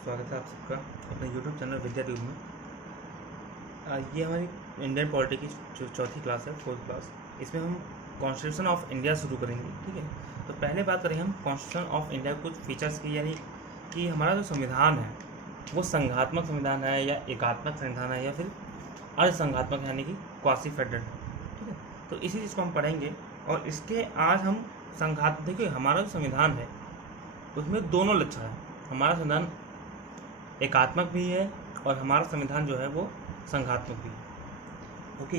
स्वागत है आप सबका अपने यूट्यूब चैनल विद्या ट्यूब में। ये हमारी इंडियन पॉलिटी की जो चौथी क्लास है, फोर्थ क्लास। इसमें हम कॉन्स्टिट्यूशन ऑफ इंडिया शुरू करेंगे, ठीक है। तो पहले बात करेंगे हम कॉन्स्टिट्यूशन ऑफ इंडिया कुछ फीचर्स की, यानी कि हमारा जो संविधान है वो संघात्मक संविधान है या एकात्मक संविधान है या फिर अर्धसंघात्मक, यानी कि क्वासी फेडरल है, ठीक है। तो इसी चीज़ को हम पढ़ेंगे। और इसके आज हम संघात देखिए, हमारा जो संविधान है उसमें दोनों लक्षण है। हमारा संविधान एकात्मक भी है और हमारा संविधान जो है वो संघात्मक भी है। ओके,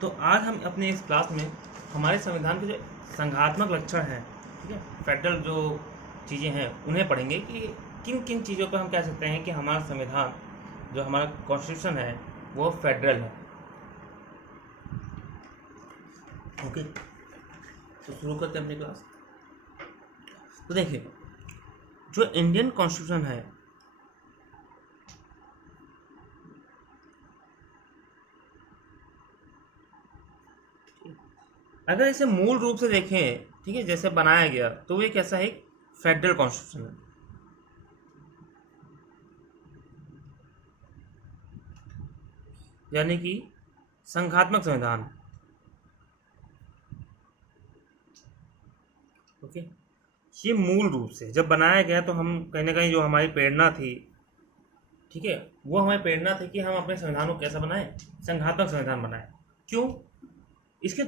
तो आज हम अपने इस क्लास में हमारे संविधान के जो संघात्मक लक्षण हैं, ठीक है, फेडरल जो चीज़ें हैं उन्हें पढ़ेंगे कि किन किन चीज़ों पर हम कह सकते हैं कि हमारा संविधान जो हमारा कॉन्स्टिट्यूशन है वो फेडरल है। ओके, तो शुरू करते हैं अपनी क्लास। तो देखिए, जो इंडियन कॉन्स्टिट्यूशन है अगर इसे मूल रूप से देखें, ठीक है, जैसे बनाया गया तो ये कैसा है, एक फेडरल कॉन्स्टिट्यूशन है। यानी कि संघात्मक संविधान। ओके, ये मूल रूप से जब बनाया गया तो हम कहीं ना कहीं जो हमारी प्रेरणा थी, ठीक है, वो हमारी प्रेरणा थी कि हम अपने संविधान को कैसा बनाएं, संघात्मक संविधान बनाएं। क्यों? इसके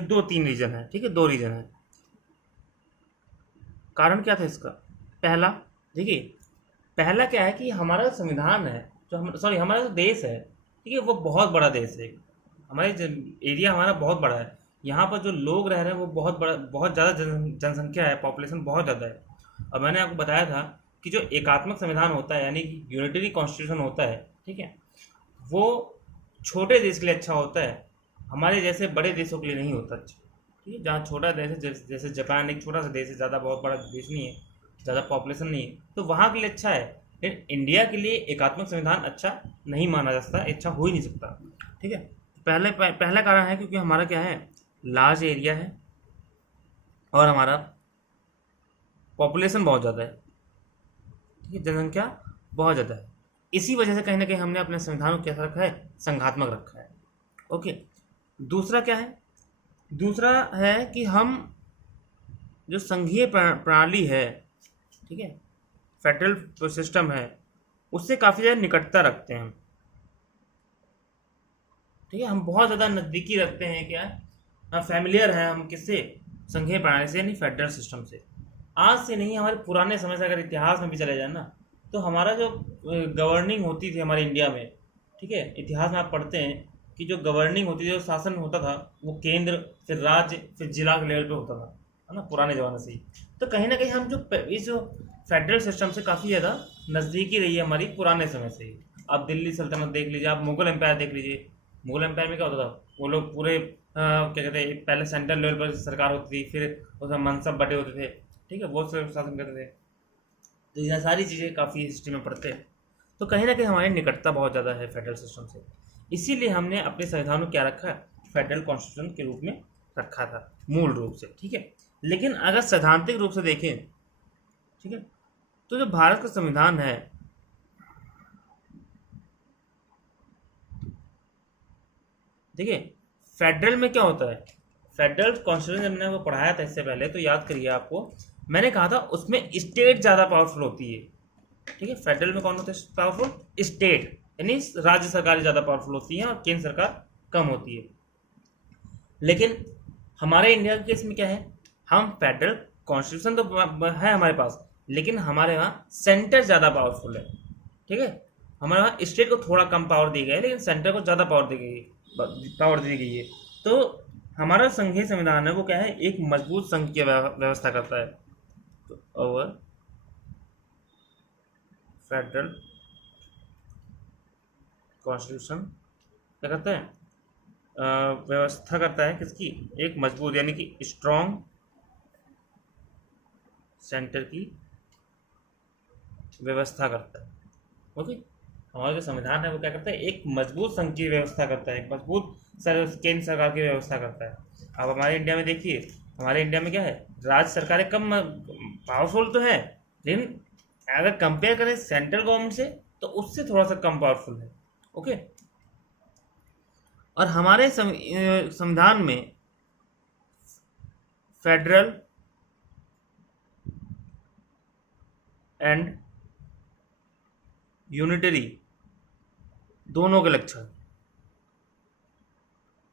दो तीन रीजन है, ठीक है, दो रीजन है। कारण क्या था इसका? पहला, देखिए, पहला क्या है कि हमारा जो संविधान है, जो हम सॉरी हमारा जो देश है, ठीक है, वो बहुत बड़ा देश है। हमारे एरिया हमारा बहुत बड़ा है। यहाँ पर जो लोग रह रहे हैं वो बहुत बड़ा, बहुत ज़्यादा जनसंख्या है, पॉपुलेशन बहुत ज़्यादा है। और मैंने आपको बताया था कि जो एकात्मक संविधान होता है, यानी कि यूनिटरी कॉन्स्टिट्यूशन होता है, ठीक है, वो छोटे देश के लिए अच्छा होता है, हमारे जैसे बड़े देशों के लिए नहीं होता अच्छा। ठीक है, जहाँ छोटा देश है, जैसे जापान एक छोटा सा देश है, ज़्यादा बहुत बड़ा देश नहीं है, ज़्यादा पॉपुलेशन नहीं है, तो वहाँ के लिए अच्छा है। लेकिन इंडिया के लिए एकात्मक संविधान अच्छा नहीं माना जा सकता, अच्छा हो ही नहीं सकता। ठीक है, पहला कारण है क्योंकि हमारा क्या है, लार्ज एरिया है और हमारा पॉपुलेशन बहुत ज़्यादा है, ठीक है, जनसंख्या बहुत ज़्यादा है। इसी वजह से कहीं ना कहीं हमने अपने संविधान को कैसा रखा है, संघात्मक रखा है। ओके, दूसरा क्या है? दूसरा है कि हम जो संघीय प्रणाली है, ठीक है, फेडरल सिस्टम है, उससे काफ़ी ज़्यादा निकटता रखते हैं हम। ठीक है, हम बहुत ज़्यादा नज़दीकी रखते हैं, क्या फैमिलियर है हम किससे, संघीय प्रणाली से, यानी फेडरल सिस्टम से। आज से नहीं, हमारे पुराने समय से अगर इतिहास में भी चले जाए ना, तो हमारा जो गवर्निंग होती थी हमारे इंडिया में, ठीक है, इतिहास में आप पढ़ते हैं कि जो गवर्निंग होती थी, जो शासन होता था, वो केंद्र, फिर राज्य, फिर जिला के लेवल पे होता था, है ना, पुराने ज़माने से ही। तो कहीं ना कहीं हम जो इस जो फेडरल सिस्टम से काफ़ी ज़्यादा नज़दीकी रही है हमारी पुराने समय से ही। आप दिल्ली सल्तनत देख लीजिए, आप मुगल एम्पायर देख लीजिए। मुगल एम्पायर में क्या होता था, वो लोग पूरे क्या कहते हैं, पहले सेंट्रल लेवल पर सरकार होती थी, फिर उसमें मनसब बटे होते थे, ठीक है, वो सब शासन करते थे। तो ये सारी चीज़ें काफ़ी हिस्ट्री में पढ़ते हैं। तो कहीं ना कहीं हमारी निकटता बहुत ज़्यादा है फेडरल सिस्टम से, इसीलिए हमने अपने संविधान को क्या रखा है, फेडरल कॉन्स्टिट्यूशन के रूप में रखा था मूल रूप से, ठीक है। लेकिन अगर सैद्धांतिक रूप से देखें, ठीक है, तो जो भारत का संविधान है, देखिए, फेडरल में क्या होता है, फेडरल कॉन्स्टिट्यूशन जब मैंने वो पढ़ाया था इससे पहले, तो याद करिए आपको, मैंने कहा था उसमें स्टेट ज़्यादा पावरफुल होती है। ठीक है, फेडरल में कौन होता है पावरफुल? स्टेट, यानी राज्य सरकारें ज़्यादा पावरफुल होती हैं और केंद्र सरकार कम होती है। लेकिन हमारे इंडिया के केस में क्या है, हम फेडरल कॉन्स्टिट्यूशन तो है हमारे पास, लेकिन हमारे यहाँ सेंटर ज़्यादा पावरफुल है। ठीक है, हमारे यहाँ स्टेट को थोड़ा कम पावर दी गई है, लेकिन सेंटर को ज़्यादा पावर दी गई है। तो हमारा संघीय संविधान है वो क्या है, एक मजबूत संघ की व्यवस्था करता है। तो ओवर फेडरल कॉन्स्टिट्यूशन क्या करता है, व्यवस्था करता है किसकी, एक मजबूत यानी कि स्ट्रॉन्ग सेंटर की व्यवस्था करता है। ओके, हमारा जो संविधान है वो क्या करता है, एक मजबूत संघ की व्यवस्था करता है, एक मजबूत केंद्र सरकार की व्यवस्था करता है। अब हमारे इंडिया में देखिए, हमारे इंडिया में क्या है, राज्य सरकारें कम पावरफुल तो है, लेकिन अगर कंपेयर करें सेंट्रल गवर्नमेंट से तो उससे थोड़ा सा कम पावरफुल है। ओके, और हमारे संविधान में फेडरल एंड यूनिटरी दोनों के लक्षण,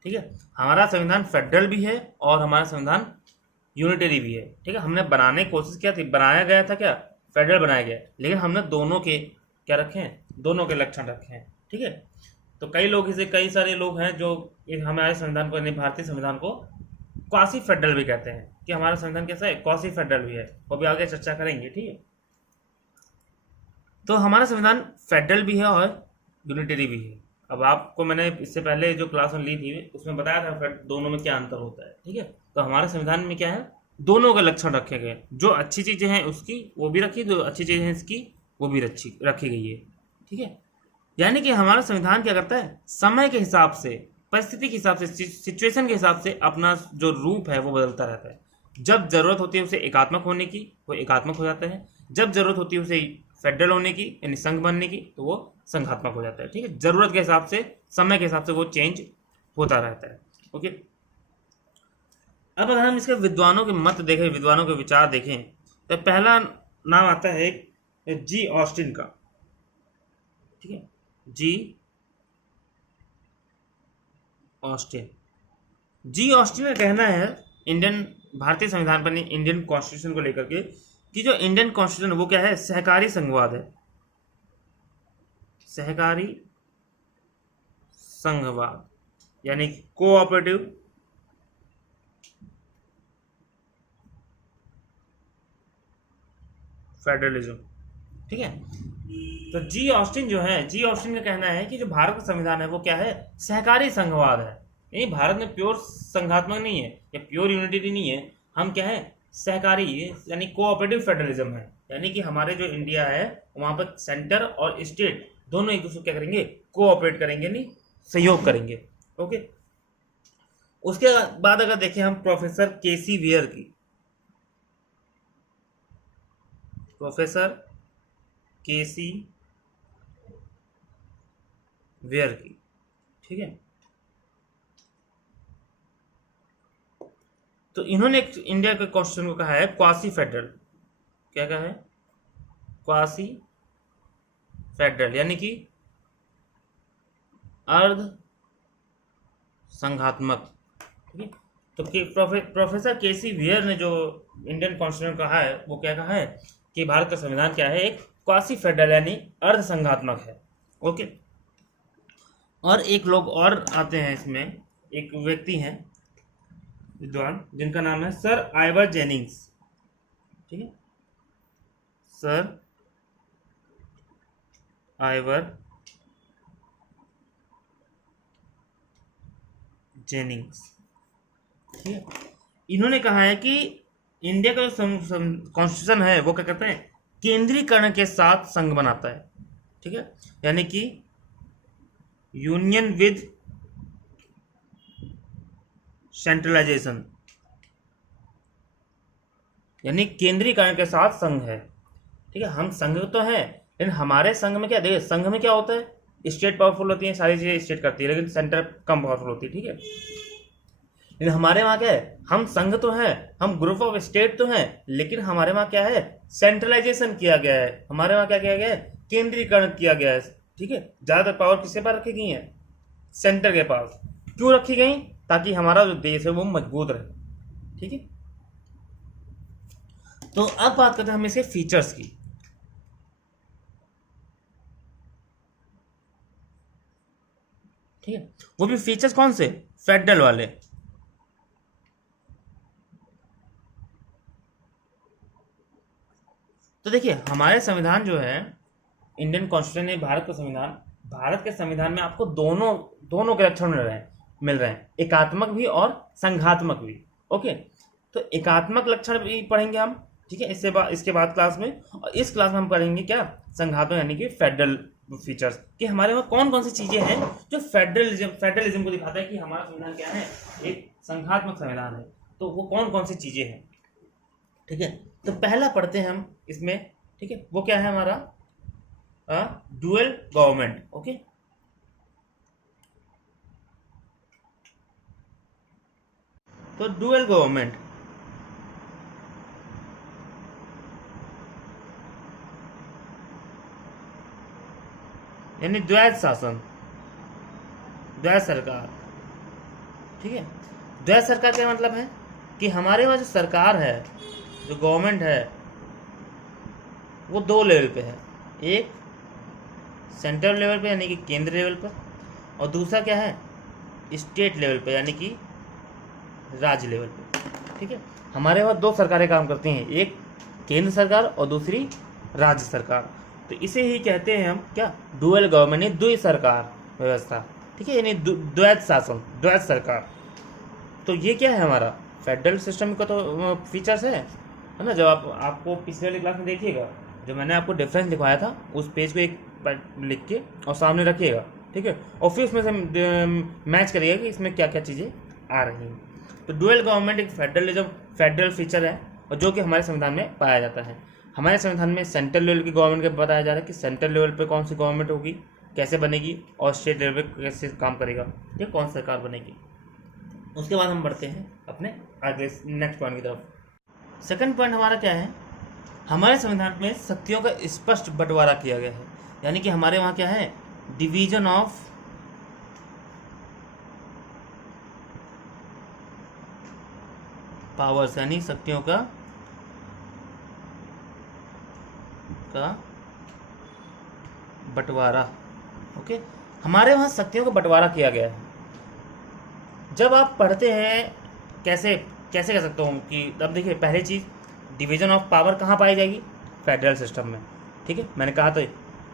ठीक है। हमारा संविधान फेडरल भी है और हमारा संविधान यूनिटरी भी है, ठीक है। हमने बनाने की कोशिश किया थी, बनाया गया था क्या, फेडरल बनाया गया, लेकिन हमने दोनों के क्या रखे हैं, दोनों के लक्षण रखे हैं, ठीक है। तो कई सारे लोग हैं जो हमारे संविधान को, भारतीय संविधान को क्वासी फेडरल भी कहते हैं, कि हमारा संविधान कैसा है, क्वासी फेडरल भी है, वो भी आगे चर्चा करेंगे, ठीक है। तो हमारा संविधान फेडरल भी है और यूनिटरी भी है। अब आपको मैंने इससे पहले जो क्लास में ली थी उसमें बताया था दोनों में क्या अंतर होता है, ठीक है। तो हमारे संविधान में क्या है, दोनों के लक्षण रखे गए, जो अच्छी चीजें हैं उसकी वो भी रखी, जो अच्छी चीजें हैं इसकी वो भी रखी गई है, ठीक है। यानी कि हमारा संविधान क्या करता है, समय के हिसाब से, परिस्थिति के हिसाब से, सिचुएशन के हिसाब से अपना जो रूप है वो बदलता रहता है। जब जरूरत होती है उसे एकात्मक होने की, वो एकात्मक हो जाता है। जब जरूरत होती है उसे फेडरल होने की यानी संघ बनने की, तो वो संघात्मक हो जाता है, ठीक है। जरूरत के हिसाब से, समय के हिसाब से वो चेंज होता रहता है। ओके, अब अगर हम इसके विद्वानों के मत देखें, विद्वानों के विचार देखें, तो पहला नाम आता है जी ऑस्टिन का, ठीक है। जी ऑस्टिन का कहना है भारतीय संविधान पर, इंडियन कॉन्स्टिट्यूशन को लेकर के, कि जो इंडियन कॉन्स्टिट्यूशन वो क्या है, सहकारी संघवाद है, सहकारी संघवाद यानी कोऑपरेटिव फेडरलिज्म, ठीक है। तो जी ऑस्टिन का कहना है कि जो भारत का संविधान है वो क्या है, सहकारी संघवाद है। नहीं, भारत में प्योर संघात्मक नहीं है या प्योर यूनिटी नहीं है, हम क्या है, सहकारी यानी कोऑपरेटिव फेडरलिज्म है। यानी कि हमारे जो इंडिया है वहां पर सेंटर और स्टेट दोनों एक दूसरे क्या करेंगे, कोऑपरेट करेंगे, नहीं सहयोग करेंगे। ओके, उसके बाद अगर देखें हम प्रोफेसर केसी वियर की, प्रोफेसर केसी वियर की, ठीक है। तो इन्होंने इंडिया के कॉन्स्टिट्यूशन को कहा है क्वासी फेडरल, क्या कहा है, क्वासी फेडरल यानी कि अर्ध संघात्मक, ठीक है। तो प्रोफेसर केसी वियर ने जो इंडियन कॉन्स्टिट्यूशन कहा है वो क्या कहा है कि भारत का संविधान क्या है, एक क्वासी फेडरल यानी अर्ध संघात्मक है। ओके, और एक लोग और आते हैं इसमें, एक व्यक्ति हैं विद्वान जिनका नाम है सर आइवर जेनिंग्स, ठीक है, सर आइवर जेनिंग्स, ठीक है। इन्होंने कहा है कि इंडिया का जो कॉन्स्टिट्यूशन है वो क्या कहते हैं, केंद्रीकरण के साथ संघ बनाता है, ठीक है। यानी कि यूनियन विद सेंट्रलाइजेशन, यानी केंद्रीकरण के साथ संघ है, ठीक है। हम संघ तो है, लेकिन हमारे संघ में क्या, देखिए संघ में क्या होता है, स्टेट पावरफुल होती है, सारी चीजें स्टेट करती है, लेकिन सेंटर कम पावरफुल होती है, ठीक है। लेकिन हमारे वहां क्या है, हम संघ तो है, हम ग्रुप ऑफ स्टेट तो हैं, लेकिन हमारे वहां क्या है, सेंट्रलाइजेशन किया गया है, हमारे वहां क्या किया गया है, केंद्रीकरण किया गया है, ठीक है। ज्यादातर पावर किसके पास रखी गई है, सेंटर के पास। क्यों रखी गई, ताकि हमारा जो देश है वो मजबूत रहे, ठीक है। तो अब बात करते हैं हम इसके फीचर्स की, ठीक है। वो भी फीचर्स कौन से, फेडरल वाले। तो देखिए हमारे संविधान जो है, इंडियन कॉन्स्टिट्यूशन, भारत के संविधान में आपको दोनों के लक्षण मिल रहे हैं, एकात्मक भी और संघात्मक भी। ओके, तो एकात्मक लक्षण भी पढ़ेंगे हम, ठीक है, इसके बाद क्लास में। और इस क्लास में हम पढ़ेंगे क्या, संघात्मक यानी कि फेडरल फीचर्स, कि हमारे वहाँ कौन कौन सी चीजें हैं जो फेडरलिज्म को दिखाता है कि हमारा संविधान क्या है, एक संघात्मक संविधान है। तो वो कौन कौन सी चीजें हैं, ठीक है। तो पहला पढ़ते हैं हम इसमें ठीक है, वो क्या है हमारा डुअल गवर्नमेंट। ओके, तो डुअल गवर्नमेंट यानी द्वैध शासन, द्वैध सरकार। ठीक है, द्वैध सरकार का मतलब है कि हमारे वहाँ जो सरकार है, जो गवर्नमेंट है, वो दो लेवल पे है। एक सेंट्रल लेवल पे यानी कि केंद्र लेवल पर, और दूसरा क्या है, स्टेट लेवल पे यानी कि राज्य लेवल पे। ठीक है, हमारे वहाँ दो सरकारें काम करती हैं, एक केंद्र सरकार और दूसरी राज्य सरकार। तो इसे ही कहते हैं हम क्या, डुअल गवर्नमेंट, यानी द्वि सरकार व्यवस्था। ठीक है, यानी द्वैध शासन, द्वैध सरकार। तो ये क्या है हमारा फेडरल सिस्टम का तो फीचर्स है ना। जब आपको पिछले वाली क्लास में देखिएगा, जो मैंने आपको डिफरेंस दिखाया था, उस पेज को एक लिख के और सामने रखिएगा। ठीक है, और फिर उसमें से मैच करिएगा कि इसमें क्या क्या चीज़ें आ रही हैं। तो डुअल गवर्नमेंट एक फेडरलिज्म, फेडरल फीचर है, और जो कि हमारे संविधान में पाया जाता है। हमारे संविधान में सेंट्रल लेवल की गवर्नमेंट का बताया जा रहा है कि सेंट्रल लेवल पे कौन सी गवर्नमेंट होगी, कैसे बनेगी, और स्टेट लेवल पे कैसे काम करेगा, ये कौन सरकार बनेगी। उसके बाद हम बढ़ते हैं अपने आगे नेक्स्ट पॉइंट की तरफ। सेकंड पॉइंट हमारा क्या है, हमारे संविधान में शक्तियों का स्पष्ट बंटवारा किया गया है। यानी कि हमारे वहाँ क्या है, डिवीजन ऑफ पावर्स, यानी शक्तियों का बंटवारा। ओके, हमारे वहाँ शक्तियों का बंटवारा किया गया है। जब आप पढ़ते हैं, कैसे कैसे कह सकता हूँ कि अब देखिए, पहली चीज़, डिवीजन ऑफ पावर कहाँ पाई जाएगी, फेडरल सिस्टम में। ठीक है, मैंने कहा तो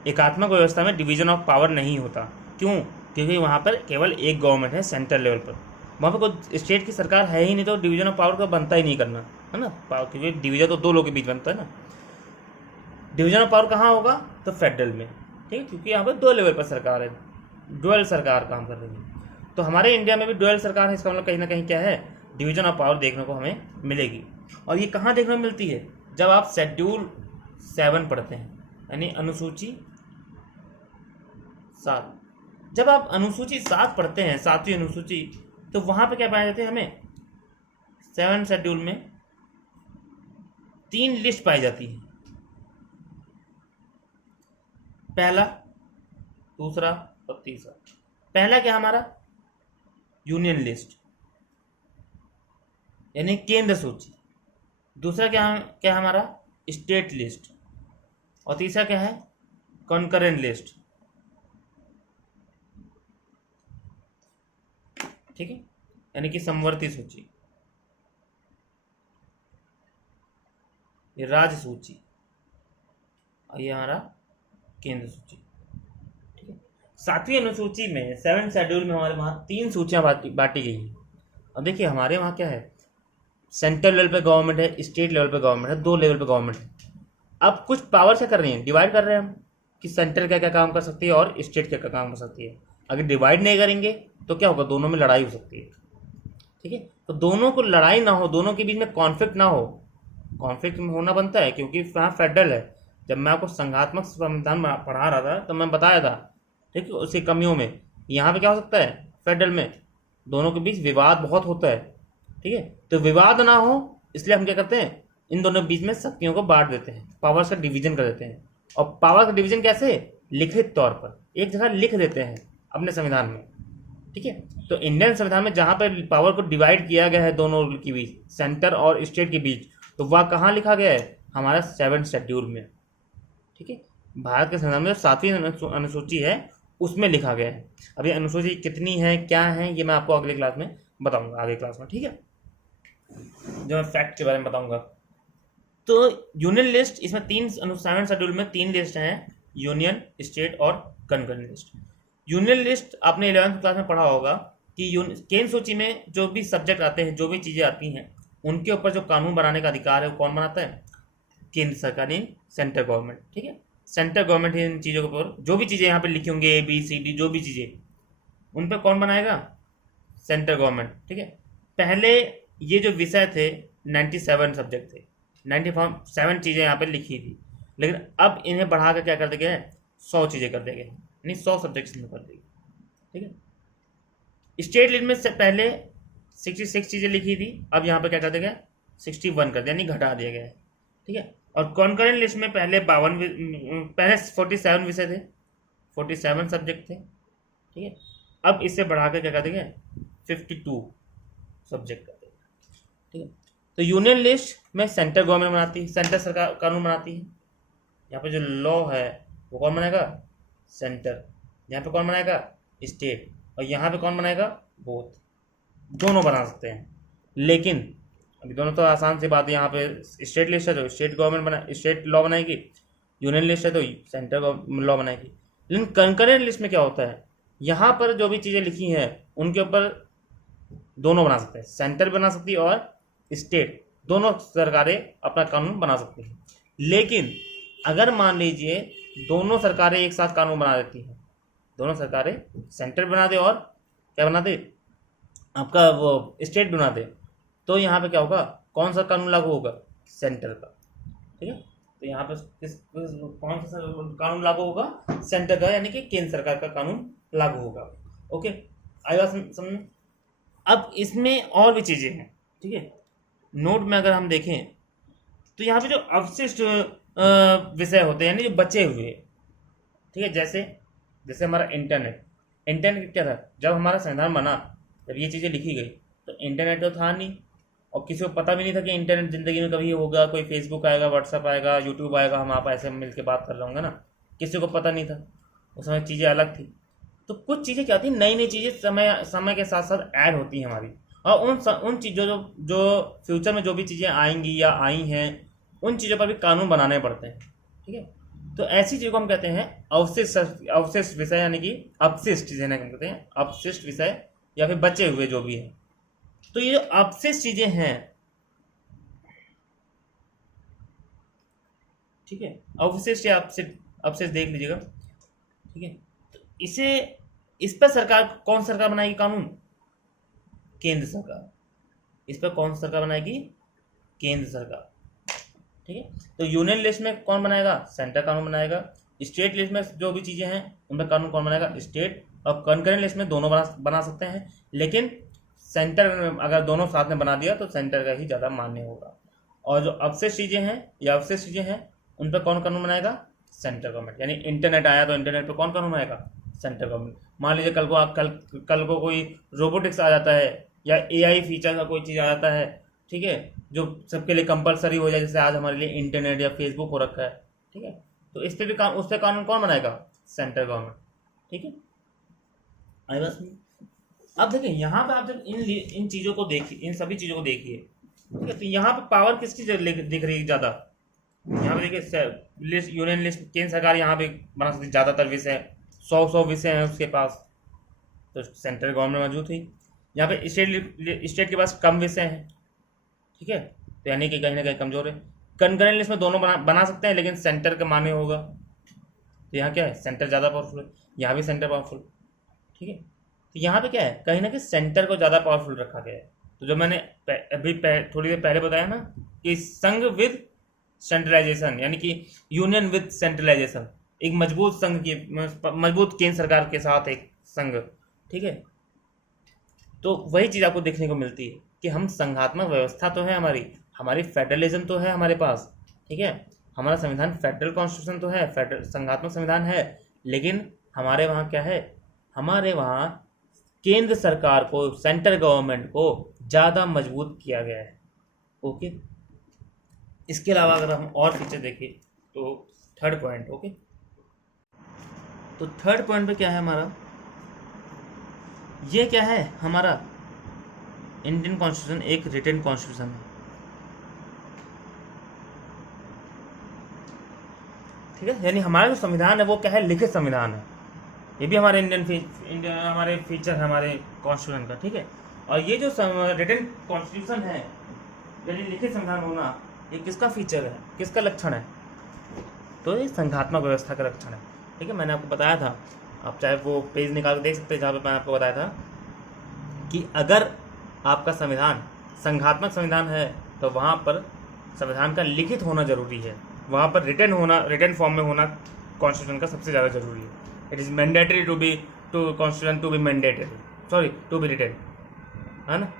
एकात्मक व्यवस्था में डिवीजन ऑफ पावर नहीं होता। क्यों, क्योंकि वहाँ पर केवल एक गवर्नमेंट है सेंट्रल लेवल पर, वहाँ पर कोई स्टेट की सरकार है ही नहीं, तो डिवीजन ऑफ पावर का बनता ही नहीं करना, है ना। क्योंकि डिवीजन तो दो लोगों के बीच बनता है ना। डिवीजन ऑफ पावर कहाँ होगा, तो फेडरल में। ठीक है, क्योंकि यहाँ पर दो लेवल पर सरकार है, डुअल सरकार काम कर रही है। तो हमारे इंडिया में भी डुअल सरकार है, इसका मतलब कहीं ना कहीं क्या है, डिवीजन ऑफ पावर देखने को हमें मिलेगी। और ये कहाँ देखने को मिलती है, जब आप शेड्यूल 7 पढ़ते हैं, यानी अनुसूची 7। जब आप अनुसूची 7 पढ़ते हैं, 7वीं अनुसूची, तो वहाँ पे क्या पाया जाते हैं, हमें 7 शेड्यूल में 3 लिस्ट पाई जाती है। पहला, दूसरा और तीसरा। पहला क्या हमारा, यूनियन लिस्ट यानी केंद्र सूची। दूसरा क्या क्या हमारा, स्टेट लिस्ट। और तीसरा क्या है, कॉन्करेंट लिस्ट। ठीक है, यानी कि समवर्ती सूची, ये राज्य सूची, और ये हमारा केंद्र सूची। ठीक है, 7वीं अनुसूची में 7 शेड्यूल में हमारे वहाँ 3 सूचियाँ बांटी गई हैं। और देखिए हमारे वहाँ क्या है, सेंट्रल लेवल पे गवर्नमेंट है, स्टेट लेवल पे गवर्नमेंट है, 2 लेवल पे गवर्नमेंट है। अब कुछ पावर से कर रही हैं, डिवाइड कर रहे हैं हम कि सेंट्रल क्या क्या काम कर सकती है और स्टेट क्या क्या काम कर सकती है। अगर डिवाइड नहीं करेंगे तो क्या होगा, दोनों में लड़ाई हो सकती है। ठीक है, तो दोनों को लड़ाई ना हो, दोनों के बीच में कॉन्फ्लिक्ट ना हो। कॉन्फ्लिक्ट होना बनता है क्योंकि वहाँ फेडरल है। जब मैं आपको संघात्मक संविधान पढ़ा रहा था तो मैं बताया था, ठीक है, उसकी कमियों में यहाँ पे क्या हो सकता है, फेडरल में दोनों के बीच विवाद बहुत होता है। ठीक है, तो विवाद ना हो इसलिए हम क्या करते हैं, इन दोनों के बीच में शक्तियों को बांट देते हैं, पावर्स का डिवीजन कर देते हैं। और पावर का डिवीजन कैसे, लिखित तौर पर एक जगह लिख देते हैं अपने संविधान में। ठीक है, तो इंडियन संविधान में जहाँ पर पावर को डिवाइड किया गया है दोनों के बीच, सेंटर और स्टेट के बीच, तो वह कहाँ लिखा गया है, हमारा 7 शेड्यूल में। ठीक है, भारत के संविधान में 7वीं अनुसूची है उसमें लिखा गया है। अभी अनुसूची कितनी है, क्या है, ये मैं आपको अगले क्लास में बताऊंगा, आगे क्लास में। ठीक है, जो मैं फैक्ट के बारे में बताऊंगा। तो यूनियन लिस्ट, इसमें 7 शेड्यूल में 3 लिस्ट हैं, यूनियन, स्टेट और कॉन्करेंट लिस्ट। यूनियन लिस्ट आपने 11th क्लास में पढ़ा होगा कि केंद्र सूची में जो भी सब्जेक्ट आते हैं, जो भी चीज़ें आती हैं, उनके ऊपर जो कानून बनाने का अधिकार है वो कौन बनाता है, केंद्र सरकार, सेंट्रल गवर्नमेंट। ठीक है, सेंट्रल गवर्नमेंट इन चीज़ों के ऊपर जो भी चीज़ें यहाँ पे लिखी होंगी, ABCD जो भी चीज़ें, उन पर कौन बनाएगा, सेंट्रल गवर्नमेंट। ठीक है, पहले ये जो विषय थे 97 सब्जेक्ट थे, 97 चीज़ें यहाँ पे लिखी थी। लेकिन अब इन्हें बढ़ा कर क्या कर दिया गया है, 100 चीज़ें कर दिया गया है, यानी 100 सब्जेक्ट्स में कर दी। ठीक है, स्टेट लिस्ट में से पहले 66 चीज़ें लिखी थी, अब यहाँ पर क्या कर दिया गया, 61 कर दिया, यानी घटा दिया गया है। ठीक है, और कॉन्करेंट लिस्ट में पहले 47 विषय थे, 47 सब्जेक्ट थे। ठीक है, अब इससे बढ़ाकर क्या कर देंगे, 52 सब्जेक्ट कर देंगे। ठीक है, तो यूनियन लिस्ट में सेंट्रल गवर्नमेंट बनाती है, सेंट्रल सरकार कानून बनाती है। यहाँ पे जो लॉ है वो कौन बनाएगा, सेंटर। यहाँ पे कौन बनाएगा, स्टेट। और यहाँ पे कौन बनाएगा, बोथ, दोनों बना सकते हैं। लेकिन अभी दोनों तो आसान सी बात है, यहाँ पे स्टेट लिस्ट है तो स्टेट गवर्नमेंट बना, स्टेट लॉ बनाएगी, यूनियन लिस्ट है तो सेंट्रल लॉ बनाएगी। लेकिन कंकरेंट लिस्ट में क्या होता है, यहाँ पर जो भी चीज़ें लिखी हैं उनके ऊपर दोनों बना सकते हैं, सेंटर बना सकती है और स्टेट, दोनों सरकारें अपना कानून बना सकती हैं। लेकिन अगर मान लीजिए दोनों सरकारें एक साथ कानून बना देती हैं, दोनों सरकारें सेंटर बना दे और क्या बना दे, आपका वो स्टेट बना दे, तो यहाँ पे क्या होगा, कौन सा कानून लागू होगा, सेंटर का। ठीक है, तो यहाँ पे कौन सा कानून लागू होगा, सेंटर का, यानी कि केंद्र सरकार का कानून लागू होगा। ओके, आई बात समझ। अब इसमें और भी चीज़ें हैं। ठीक है, नोट में अगर हम देखें तो यहाँ पे जो अवशिष्ट विषय होते हैं, यानी जो बचे हुए, ठीक है, जैसे हमारा इंटरनेट क्या था, जब हमारा संविधान बना, जब ये चीज़ें लिखी गई तो इंटरनेट तो था नहीं, और किसी को पता भी नहीं था कि इंटरनेट ज़िंदगी में कभी होगा, कोई फेसबुक आएगा, व्हाट्सअप आएगा, यूट्यूब आएगा, हम आप ऐसे मिल के बात कर रहे होंगे ना, किसी को पता नहीं था। उस समय चीज़ें अलग थी। तो कुछ चीज़ें क्या होती हैं, नई नई चीज़ें समय के साथ साथ ऐड होती हैं हमारी, और उन चीज़ों जो फ्यूचर में जो भी चीज़ें आएंगी या आई हैं, उन चीज़ों पर भी कानून बनाने पड़ते हैं। ठीक है, तो ऐसी चीज़ को हम कहते हैं अवशिष्ट विषय, यानी कि अपशिष्ट चीज़ें हम कहते हैं, अपशिष्ट विषय या फिर बचे हुए जो भी है। तो ये जो अपशिष्ट चीज़ें हैं, ठीक है, अवशिष्ट या अपशिष्ट देख लीजिएगा। ठीक है, तो इस पर कौन सरकार बनाएगी कानून, केंद्र सरकार। इस पर कौन सरकार बनाएगी, केंद्र सरकार। ठीक है, तो यूनियन लिस्ट में कौन बनाएगा, सेंटर कानून बनाएगा। स्टेट लिस्ट में जो भी चीज़ें हैं उन पर कानून कौन बनाएगा, स्टेट। और कंकरेंट लिस्ट में दोनों बना सकते हैं, लेकिन सेंटर अगर दोनों साथ में बना दिया तो सेंटर का ही ज़्यादा मान्य होगा। और जो अवशिष्ट चीज़ें हैं या अवशिष्ट चीज़ें हैं उन पर कौन कानून बनाएगा, सेंट्रल गवर्नमेंट। यानी इंटरनेट आया तो इंटरनेट पर कौन कानून बनाएगा, सेंट्रल गवर्नमेंट। मान लीजिए कल को कोई रोबोटिक्स आ जाता है या एआई फीचर का कोई चीज़ आ जाता है, ठीक है, जो सबके लिए कंपलसरी हो जाए, जैसे आज हमारे लिए इंटरनेट या फेसबुक हो रखा है। ठीक है, तो इस पर भी उस पर कानून कौन बनाएगा, सेंट्रल गवर्नमेंट। ठीक है, आई बस। अब देखिए यहाँ पे आप जब इन चीज़ों को देखिए, इन सभी चीज़ों को देखिए, ठीक है, तो यहाँ पे पावर किसकी दिख रही है ज़्यादा, यहाँ पे देखिए यूनियन लिस्ट, केंद्र सरकार यहाँ पे बना सकती, ज़्यादातर विषय 100 विषय हैं उसके पास, तो सेंट्रल गवर्नमेंट मौजूद थी। यहाँ पे स्टेट के पास कम विषय हैं। ठीक है, तो यानी कि कहीं ना कहीं कमजोर है। कंकरेंट लिस्ट में दोनों बना सकते हैं, लेकिन सेंटर का मान्य होगा, तो यहाँ क्या है, सेंटर ज़्यादा पावरफुल है, यहाँ भी सेंटर पावरफुल। ठीक है, तो यहाँ पे क्या है, कहीं ना कहीं सेंटर को ज़्यादा पावरफुल रखा गया है। तो जो मैंने अभी थोड़ी देर पहले बताया ना कि संघ विद सेंट्रलाइजेशन, यानी कि यूनियन विद सेंट्रलाइजेशन, एक मजबूत संघ की, मजबूत केंद्र सरकार के साथ एक संघ। ठीक है, तो वही चीज़ आपको देखने को मिलती है कि हम संघात्मक व्यवस्था तो है हमारी फेडरलिज्म तो है हमारे पास। ठीक है, हमारा संविधान फेडरल कॉन्स्टिट्यूशन तो है, फेडरल संघात्मक संविधान है, लेकिन हमारे वहाँ क्या है, हमारे वहाँ केंद्र सरकार को, सेंट्रल गवर्नमेंट को ज़्यादा मजबूत किया गया है। ओके, इसके अलावा अगर हम और फीचर देखें तो थर्ड पॉइंट। ओके, तो थर्ड पॉइंट पे क्या है हमारा, ये क्या है, हमारा इंडियन कॉन्स्टिट्यूशन एक रिटन कॉन्स्टिट्यूशन है। ठीक है, यानी हमारा जो संविधान है वो क्या है, लिखित संविधान है। ये भी हमारे हमारे फीचर है हमारे कॉन्स्टिट्यूशन का। ठीक है, और ये जो रिटन कॉन्स्टिट्यूशन है, यानी लिखित संविधान होना, ये किसका फीचर है, किसका लक्षण है, तो ये संघात्मक व्यवस्था का लक्षण है। ठीक है, मैंने आपको बताया था, आप चाहे वो पेज निकाल के देख सकते हैं जहाँ पे मैंने आपको बताया था कि अगर आपका संविधान संघात्मक संविधान है तो वहाँ पर संविधान का लिखित होना जरूरी है। वहाँ पर रिटन फॉर्म में होना कॉन्स्टिट्यूशन का सबसे ज़्यादा जरूरी है। It is mandatory to constitution to be mandatory, sorry to be written, है ना।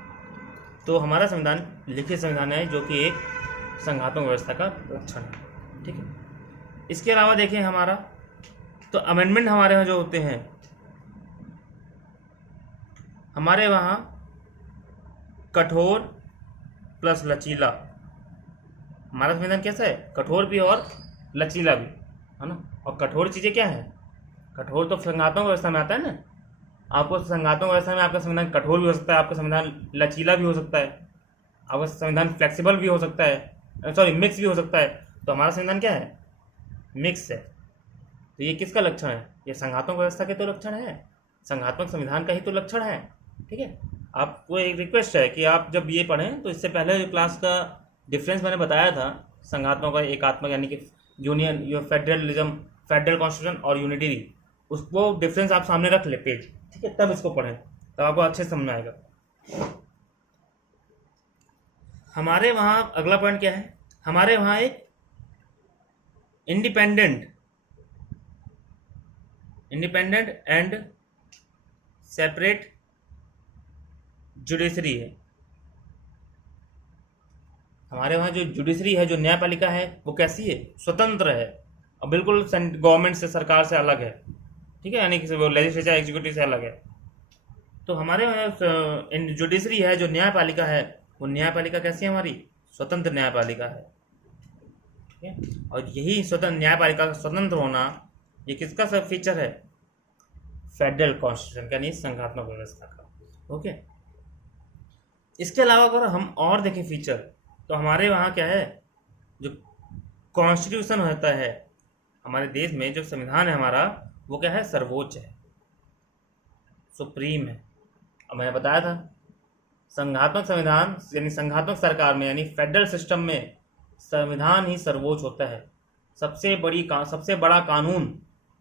तो हमारा संविधान लिखित संविधान है जो कि एक संघात्मक व्यवस्था का लक्षण है, ठीक है। इसके अलावा देखें हमारा तो अमेंडमेंट हमारे यहाँ जो होते हैं, हमारे वहाँ कठोर प्लस लचीला, हमारा संविधान कैसा है, कठोर भी और लचीला भी, है ना। और कठोर चीज़ें क्या है, कठोर तो संघात्मक व्यवस्था में आता है ना। आपको संघात्मक व्यवस्था में आपका संविधान कठोर भी हो सकता है, आपका संविधान लचीला भी हो सकता है, आपका संविधान फ्लेक्सिबल भी हो सकता है, सॉरी मिक्स भी हो सकता है। तो हमारा संविधान क्या है, मिक्स है। तो ये किसका लक्षण है, ये संघात्मक व्यवस्था के तो लक्षण है, संघात्मक संविधान का ही तो लक्षण है, ठीक है। आपको एक रिक्वेस्ट है कि आप जब ये पढ़ें तो इससे पहले जो क्लास का डिफरेंस मैंने बताया था संघात्मक और एकात्मक, यानी कि यूनियन, यो फेडरलिज्म, फेडरल कॉन्स्टिट्यूशन और यूनिटरी, उसको डिफरेंस आप सामने रख ले पेज, ठीक है, तब इसको पढ़ें, तब आपको अच्छे समझ में आएगा। हमारे वहाँ अगला पॉइंट क्या है, हमारे वहाँ एक इंडिपेंडेंट एंड सेपरेट जुडिशरी है। हमारे वहाँ जो जुडिशरी है, जो न्यायपालिका है, वो कैसी है, स्वतंत्र है और बिल्कुल गवर्नमेंट से, सरकार से अलग है, ठीक है, यानी कि वो लेजिस्लेचर एग्जीक्यूटिव से अलग है। तो हमारे वहाँ जुडिशरी है, जो न्यायपालिका है, वो न्यायपालिका कैसी है, हमारी स्वतंत्र न्यायपालिका है, ठीक है। और यही स्वतंत्र न्यायपालिका का स्वतंत्र होना, ये किसका सब फीचर है, फेडरल कॉन्स्टिट्यूशन का, नहीं संघात्मक व्यवस्था का, ओके। इसके अलावा अगर हम और देखें फीचर, तो हमारे वहाँ क्या है, जो कॉन्स्टिट्यूशन होता है हमारे देश में, जो संविधान है हमारा, वो क्या है, सर्वोच्च है, सुप्रीम है। अब मैंने बताया था संघात्मक संविधान यानी संघात्मक सरकार में, यानी फेडरल सिस्टम में संविधान ही सर्वोच्च होता है। सबसे बड़ा कानून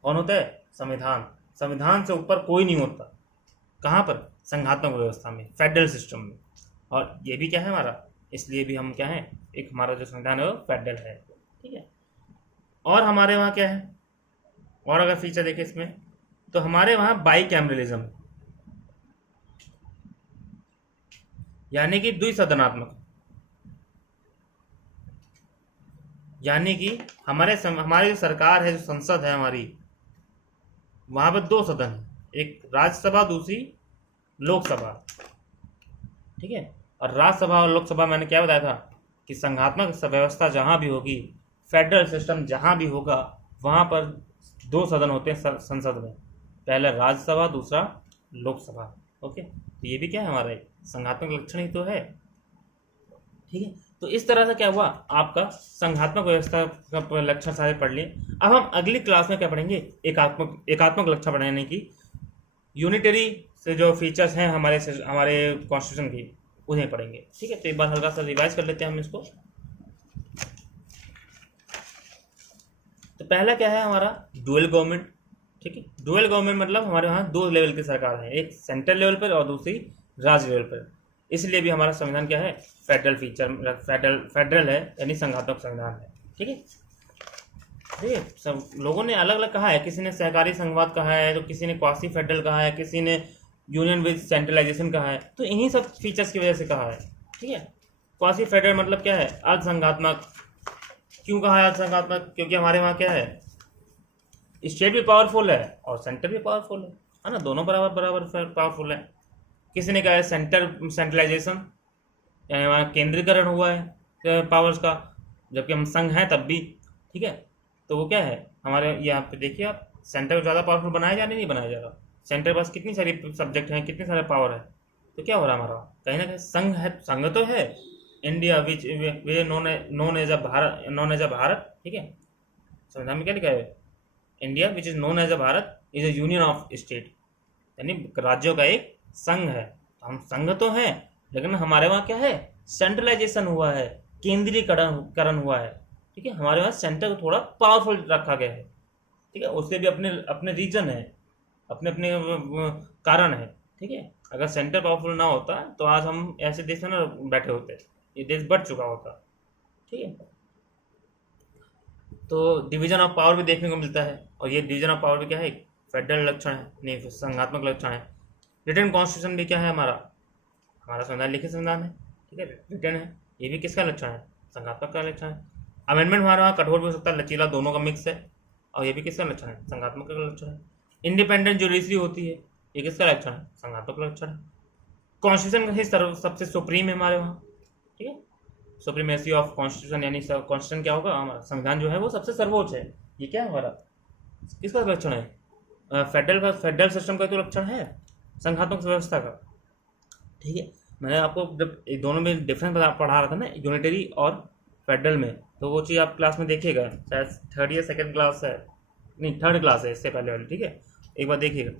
कौन होता है, संविधान। संविधान से ऊपर कोई नहीं होता, कहाँ पर, संघात्मक व्यवस्था में, फेडरल सिस्टम में। और ये भी क्या है हमारा, इसलिए भी हम क्या है, एक हमारा जो संविधान है वो फेडरल है, ठीक है। और हमारे वहाँ क्या है, और अगर फीचर देखें इसमें, तो हमारे वहाँ बाई कैमरलिज्म, यानी कि द्विसदनात्मक, यानी कि हमारी जो सरकार है, जो संसद है हमारी, वहाँ पर दो सदन है, एक राज्यसभा, दूसरी लोकसभा, ठीक है। और राज्यसभा और लोकसभा मैंने क्या बताया था कि संघात्मक व्यवस्था जहाँ भी होगी, फेडरल सिस्टम जहाँ भी होगा, वहाँ पर दो सदन होते हैं संसद में, पहला राज्यसभा, दूसरा लोकसभा, ओके। तो ये भी क्या है, हमारा एक संघात्मक लक्षण ही तो है, ठीक है। तो इस तरह से क्या हुआ, आपका संघात्मक व्यवस्था का लक्षण सारे पढ़ लिए। अब हम अगली क्लास में क्या पढ़ेंगे, एकात्मक लक्षण पढ़ेंगे, यानी कि यूनिटरी से जो फीचर्स हैं हमारे कॉन्स्टिट्यूशन की, उन्हें पढ़ेंगे, ठीक है। तो एक बार हल्का सा रिवाइज कर लेते हैं हम इसको। तो पहला क्या है हमारा, डुअल गवर्नमेंट, ठीक है। डुअल गवर्नमेंट मतलब हमारे वहाँ दो लेवल की सरकार है, एक सेंट्रल लेवल पर और दूसरी राज्य लेवल पर। इसलिए भी हमारा संविधान क्या है, फेडरल है, यानी संघात्मक संविधान है, ठीक है। ठीक है, सब लोगों ने अलग अलग कहा है, किसी ने सहकारी संघवाद कहा है, तो किसी ने क्वासी फेडरल कहा है, किसी ने यूनियन विद सेंट्रलाइजेशन कहा है। तो इन्हीं सब फीचर्स की वजह से कहा है, ठीक है। क्वासी फेडरल मतलब क्या है, अर्ध संघात्मक। क्यों कहा है अर्ध संघात्मक, क्योंकि हमारे वहाँ क्या है, स्टेट भी पावरफुल है और सेंटर भी पावरफुल है ना, दोनों बराबर पावरफुल है। किसी ने कहा है सेंट्रलाइजेशन, यानी हमारा केंद्रीकरण हुआ है पावर्स का, जबकि हम संघ हैं तब भी, ठीक है। तो वो क्या है, हमारे यहाँ पे देखिए आप, सेंटर को ज़्यादा पावरफुल बनाया जा रहा नहीं बनाया जा रहा, सेंटर के पास कितनी सारी सब्जेक्ट हैं, कितने सारे पावर है। तो क्या हो रहा है हमारा, कहीं ना कहीं संघ है, संघ तो है, India which we known as a Bharat, ठीक है। संविधान में क्या लिखा है, India which is known as a Bharat is a union of state, यानी राज्यों का एक संघ है। हम संघ तो हैं, लेकिन हमारे वहाँ क्या है, सेंट्रलाइजेशन हुआ है, केंद्रीकरण हुआ है, ठीक है। हमारे वहाँ सेंटर को थोड़ा पावरफुल रखा गया है, ठीक है। उसके भी अपने अपने रीजन है, अपने अपने कारण है, ठीक है। अगर सेंटर पावरफुल ना होता तो आज हम ऐसे देश में ना बैठे होते, ये देश बढ़ चुका होता, ठीक है। तो डिवीजन ऑफ पावर भी देखने को मिलता है, और ये डिवीजन ऑफ पावर भी क्या है, एक फेडरल लक्षण है, नहीं संघात्मक लक्षण है। रिटर्न कॉन्स्टिट्यूशन भी क्या है, हमारा हमारा संविधान लिखित संविधान है, ठीक है, रिटर्न है, ये भी किसका लक्षण है, संघात्मक का लक्षण है। अमेंडमेंट हमारा कठोर भी हो सकता है, लचीला, दोनों का मिक्स है, और ये भी किसका लक्षण है, संघात्मक का लक्षण है। इंडिपेंडेंट जुडिशरी होती है, ये किसका लक्षण है, संघात्मक का लक्षण है। कॉन्स्टिट्यूशन ही सबसे सुप्रीम है हमारे वहाँ, ठीक है, सुप्रीमेसी ऑफ कॉन्स्टिट्यूशन, यानी कॉन्स्टिट्यूशन क्या होगा, हमारा संविधान जो है वो सबसे सर्वोच्च है। ये क्या है हमारा, किसका लक्षण है, फेडरल सिस्टम का तो लक्षण है, संघात्मक व्यवस्था का, ठीक है। मैंने आपको जब दोनों में डिफरेंस पढ़ा रहा था ना, यूनिटरी और फेडरल में, तो वो चीज़ आप क्लास में देखिएगा, शायद थर्ड या सेकंड क्लास है, नहीं थर्ड क्लास है इससे पहले वाली, ठीक है, एक बार देखिएगा।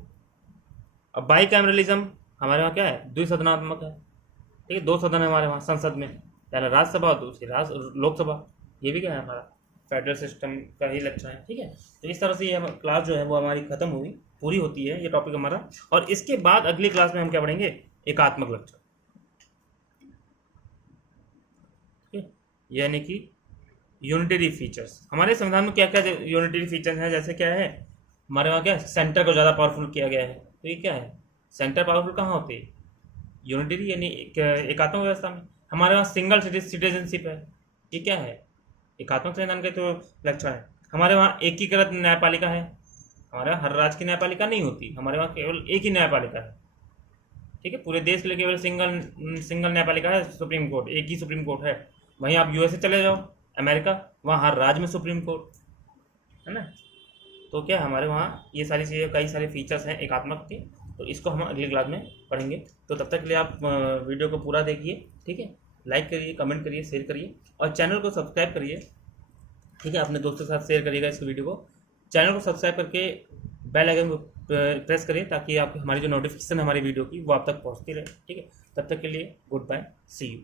अब बाई कैमरलिज्म हमारे वहाँ क्या है, द्विसदनात्मक है, ठीक है, 2 सदन है हमारे वहाँ संसद में, पहले राज्यसभा और दूसरी लोकसभा, ये भी क्या है हमारा फेडरल सिस्टम का ही लक्षण है, ठीक है। तो इस तरह से ये क्लास जो है वो हमारी खत्म हुई, पूरी होती है ये टॉपिक हमारा, और इसके बाद अगली क्लास में हम क्या पढ़ेंगे, एकात्मक लक्षण, ठीक है, यानी कि यूनिटरी फीचर्स। हमारे संविधान में क्या क्या यूनिटरी फीचर्स हैं, जैसे क्या है हमारे वहाँ क्या सेंटर को ज़्यादा पावरफुल किया गया है, तो ये क्या है, सेंटर पावरफुल कहाँ होती है, यूनिटरी यानी एकात्मक व्यवस्था में। हमारे वहाँ सिंगल सिटीजनशिप है, ये क्या है, एकात्मक संविधान के तो लक्षण है। हमारे वहाँ एकीकृत न्यायपालिका है, हमारे वहाँ हर राज्य की न्यायपालिका नहीं होती, हमारे वहाँ केवल एक ही न्यायपालिका है, ठीक है, पूरे देश के लिए केवल सिंगल न्यायपालिका है, सुप्रीम कोर्ट, एक ही सुप्रीम कोर्ट है। वहीं आप यूएसए चले जाओ, अमेरिका, वहाँ हर राज्य में सुप्रीम कोर्ट है ना। तो क्या हमारे वहाँ ये सारी चीज़ें, कई सारे फीचर्स हैं एकात्मक के, तो इसको हम अगली क्लास में पढ़ेंगे। तो तब तक के लिए आप वीडियो को पूरा देखिए, ठीक है, लाइक करिए, कमेंट करिए, शेयर करिए, और चैनल को सब्सक्राइब करिए, ठीक है, अपने दोस्तों के साथ शेयर करिएगा इस वीडियो को। चैनल को सब्सक्राइब करके बेल आइकन को प्रेस करिए, ताकि आप हमारी जो नोटिफिकेशन है हमारी वीडियो की वो आप तक पहुँचती रहे, ठीक है। तब तक के लिए गुड बाय, सी यू।